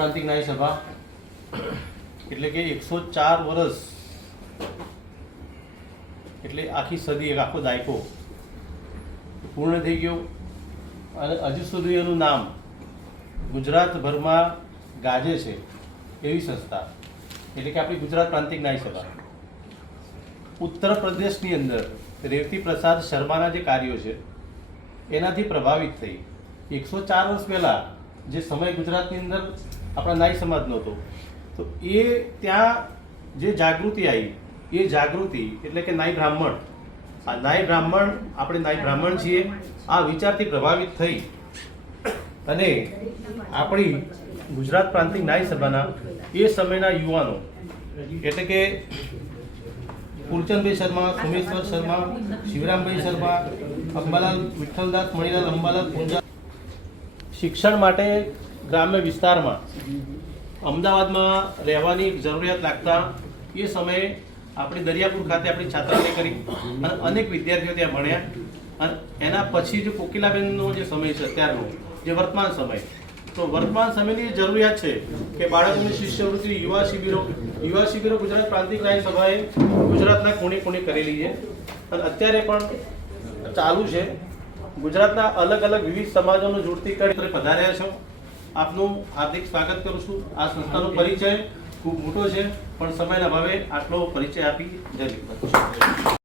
ક્રાંતિક ન્યાય સભા એટલે કે 104 વર્ષ એટલે આખી સદી, એક આખો દાયકો પૂર્ણ થઈ ગયો અને હજુ સુધી એનું નામ ગુજરાતભરમાં ગાજે છે એવી સંસ્થા એટલે કે આપણી ગુજરાત પ્રાંતિક ન્યાય સભા ઉત્તર પ્રદેશની અંદર રેવતી પ્રસાદ શર્માના જે કાર્યો છે એનાથી પ્રભાવિત થઈ 104 વર્ષ પહેલાં જે સમય ગુજરાતની અંદર આપણા ન્યાય સમાજનો હતો તો એ ત્યાં જે જાગૃતિ આવી એ જાગૃતિ એટલે કે ન્યાય બ્રાહ્મણ, આ ન્યાય બ્રાહ્મણ, આપણે ન્યાય બ્રાહ્મણ છીએ, આ વિચારથી પ્રભાવિત થઈ અને આપણી ગુજરાત પ્રાંતિક ન્યાય સભાના એ સમયના યુવાનો એટલે કે ફૂલચંદભાઈ શર્મા, સોમેશ્વર શર્મા, શિવરામભાઈ શર્મા, અંબાલાલ વિઠ્ઠલદાસ, મણિલાલ અંબાલાલ પૂંજા શિક્ષણ માટે ગ્રામ્ય વિસ્તારમાં અમદાવાદમાં રહેવાની જરૂરિયાત લાગતા એ સમયે આપણી દરિયાપુર ખાતે આપણી છાત્રાલય કરી અને અનેક વિદ્યાર્થીઓ ત્યાં ભણ્યા અને એના પછી જે કોકિલાબેનનો જે સમય છે અત્યારનો જે વર્તમાન સમય, તો વર્તમાન સમયની જરૂરિયાત છે કે બાળકોની શિષ્યવૃત્તિ, યુવા શિબિરો ગુજરાત પ્રાંતિક ન્યાય સભાએ ગુજરાતના કોણે કોણે કરેલી છે અને અત્યારે પણ ચાલુ છે. ગુજરાતના અલગ અલગ વિવિધ સમાજોનું જોડતી કરી પધાર્યા છો. આપનું હાર્દિક સ્વાગત કરું છું. આ સંસ્થાનો પરિચય ખૂબ મોટો છે પણ સમયના અભાવે આટલો પરિચય આપી જલ્દી